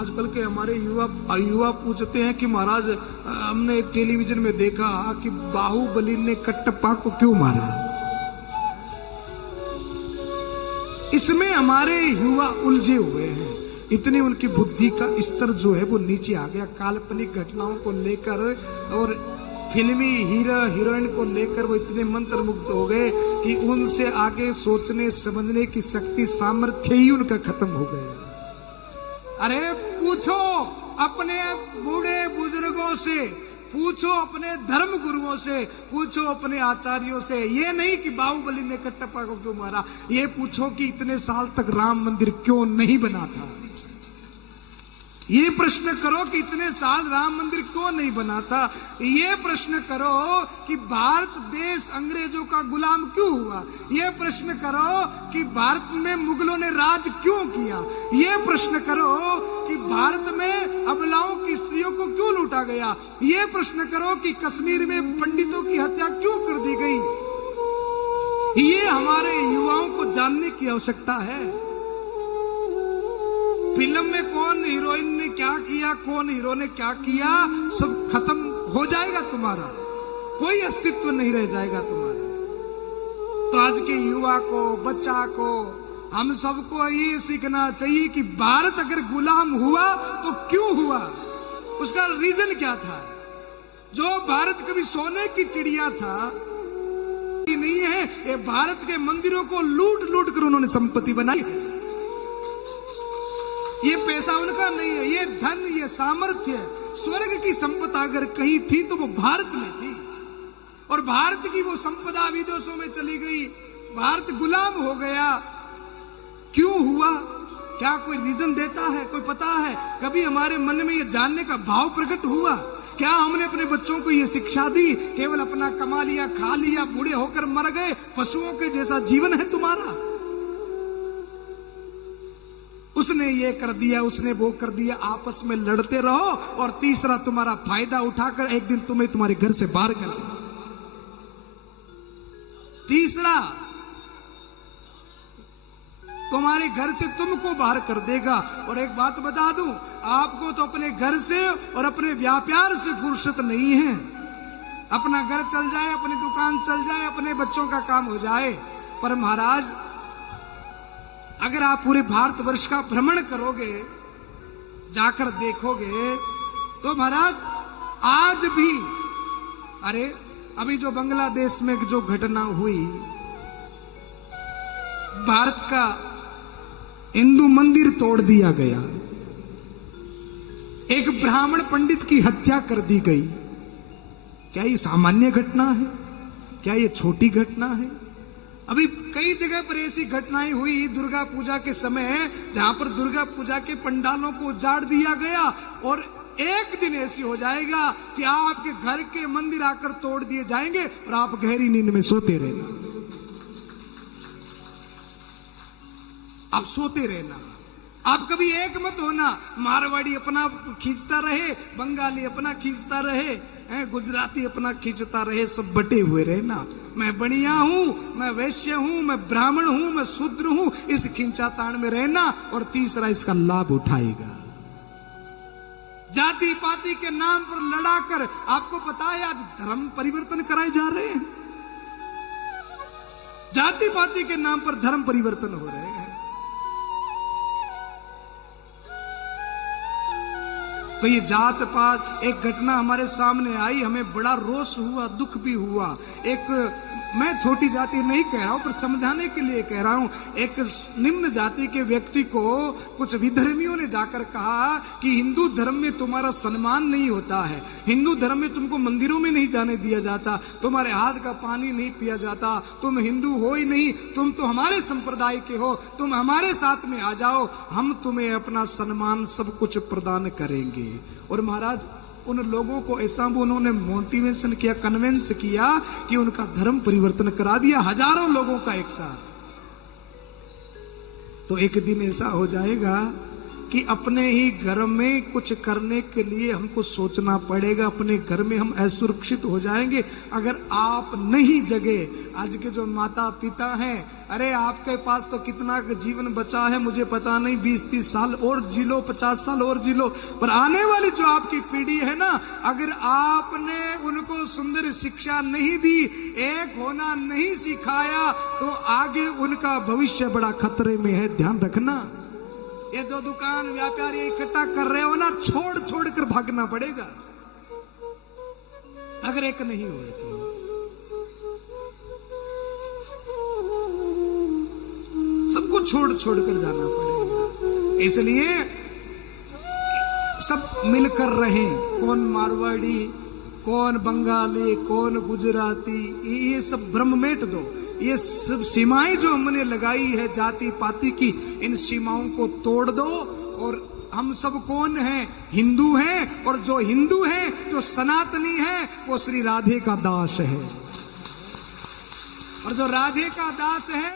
आजकल के हमारे युवा पूछते हैं कि महाराज हमने एक टेलीविजन में देखा कि बाहुबली ने कटप्पा को क्यों मारा। इसमें हमारे युवा उलझे हुए हैं, इतनी उनकी बुद्धि का स्तर जो है वो नीचे आ गया। काल्पनिक घटनाओं को लेकर और फिल्मी हीरो हीरोइन को लेकर वो इतने मंत्रमुग्ध हो गए कि उनसे आगे सोचने समझने की शक्ति सामर्थ्य ही उनका खत्म हो गया। अरे पूछो अपने बूढ़े बुजुर्गों से, पूछो अपने धर्म गुरुओं से, पूछो अपने आचार्यों से। ये नहीं कि बाहुबली ने कटप्पा को क्यों मारा, ये पूछो कि इतने साल तक राम मंदिर क्यों नहीं बना था। ये प्रश्न करो कि इतने साल राम मंदिर क्यों नहीं बना था। ये प्रश्न करो कि भारत देश अंग्रेजों का गुलाम क्यों हुआ। ये प्रश्न करो कि भारत में मुगलों ने राज क्यों किया। ये प्रश्न करो कि भारत में अबलाओं की स्त्रियों को क्यों लूटा गया। ये प्रश्न करो कि कश्मीर में पंडितों की हत्या क्यों कर दी गई। ये हमारे युवाओं को जानने की आवश्यकता है। फिल्म में कौन हीरोइन ने क्या किया, कौन हीरो ने क्या किया, सब खत्म हो जाएगा तुम्हारा, कोई अस्तित्व नहीं रह जाएगा तुम्हारा। तो आज के युवा को, बच्चा को, हम सबको ये सीखना चाहिए कि भारत अगर गुलाम हुआ तो क्यों हुआ, उसका रीजन क्या था। जो भारत कभी सोने की चिड़िया था नहीं है, ये भारत के मंदिरों को लूट लूट कर उन्होंने संपत्ति बनाई। ये पैसा उनका नहीं है, ये धन, ये सामर्थ्य, स्वर्ग की संपदा अगर कहीं थी तो वो भारत में थी। और भारत की वो संपदा विदेशों में चली गई, भारत गुलाम हो गया। क्यों हुआ, क्या कोई रीजन देता है, कोई पता है। कभी हमारे मन में ये जानने का भाव प्रकट हुआ। क्या हमने अपने बच्चों को ये शिक्षा दी, केवल अपना कमा लिया, खा लिया, बूढ़े होकर मर गए, पशुओं के जैसा जीवन है तुम्हारा। उसने ये कर दिया, उसने वो कर दिया, आपस में लड़ते रहो। और तीसरा, तुम्हारा फायदा उठाकर एक दिन तुम्हें तुम्हारे घर से बाहर कर देगा। तीसरा, तुम्हारे घर से तुमको बाहर कर देगा। और एक बात बता दूं, आपको तो अपने घर से और अपने व्यापार से फुर्सत नहीं है। अपना घर चल जाए, अपनी दुकान चल जाए, अपने बच्चों का काम हो जाए, पर महाराज अगर आप पूरे भारतवर्ष का भ्रमण करोगे, जाकर देखोगे, तो महाराज आज भी, अरे अभी जो बांग्लादेश में जो घटना हुई, भारत का हिंदू मंदिर तोड़ दिया गया, एक ब्राह्मण पंडित की हत्या कर दी गई। क्या ये सामान्य घटना है? क्या ये छोटी घटना है? अभी कई जगह पर ऐसी घटनाएं हुई दुर्गा पूजा के समय, जहां पर दुर्गा पूजा के पंडालों को उजाड़ दिया गया। और एक दिन ऐसी हो जाएगा कि आपके घर के मंदिर आकर तोड़ दिए जाएंगे और आप गहरी नींद में सोते रहना। आप सोते रहना। आप कभी एक मत होना, मारवाड़ी अपना खींचता रहे, बंगाली अपना खींचता रहे, गुजराती अपना खींचता रहे, सब बटे हुए रहना। मैं बनिया हूं, मैं वैश्य हूं, मैं ब्राह्मण हूं, मैं शूद्र हूं, इस खींचातान में रहना। और तीसरा, इसका लाभ उठाएगा। जाति पाति के नाम पर लड़ाकर, आपको पता है आज धर्म परिवर्तन कराए जा रहे हैं। जाति पाति के नाम पर धर्म परिवर्तन हो रहे हैं। तो ये जात पात, एक घटना हमारे सामने आई, हमें बड़ा रोष हुआ, दुख भी हुआ। एक, मैं छोटी जाति नहीं कह रहा हूं, पर समझाने के लिए कह रहा हूं। एक निम्न जाति के व्यक्ति को कुछ विधर्मियों ने जाकर कहा कि हिंदू धर्म में तुम्हारा सम्मान नहीं होता है, हिंदू धर्म में तुमको मंदिरों में नहीं जाने दिया जाता, तुम्हारे हाथ का पानी नहीं पिया जाता, तुम हिंदू हो ही नहीं, तुम तो हमारे संप्रदाय के हो, तुम हमारे साथ में आ जाओ, हम तुम्हें अपना सम्मान सब कुछ प्रदान करेंगे। और महाराज उन लोगों को ऐसा उन्होंने मोटिवेशन किया, कन्विंस किया कि उनका धर्म परिवर्तन करा दिया, हजारों लोगों का एक साथ। तो एक दिन ऐसा हो जाएगा कि अपने ही घर में कुछ करने के लिए हमको सोचना पड़ेगा। अपने घर में हम असुरक्षित हो जाएंगे अगर आप नहीं जगे। आज के जो माता पिता हैं, अरे आपके पास तो कितना जीवन बचा है मुझे पता नहीं, 20-30 साल और जी लो, 50 साल और जी लो, पर आने वाली जो आपकी पीढ़ी है ना, अगर आपने उनको सुंदर शिक्षा नहीं दी, एक होना नहीं सिखाया, तो आगे उनका भविष्य बड़ा खतरे में है। ध्यान रखना। ये जो दुकान व्यापारी इकट्ठा कर रहे हो ना, छोड़ छोड़ कर भागना पड़ेगा अगर एक नहीं हुए तो। सबको छोड़ छोड़ कर जाना पड़ेगा। इसलिए सब मिलकर रहें। कौन मारवाड़ी, कौन बंगाली, कौन गुजराती, ये सब भ्रम मेट दो। ये सब सीमाएं जो हमने लगाई है जाति पाति की, इन सीमाओं को तोड़ दो। और हम सब कौन हैं? हिंदू हैं। और जो हिंदू हैं, जो सनातनी हैं, वो श्री राधे का दास है। और जो राधे का दास है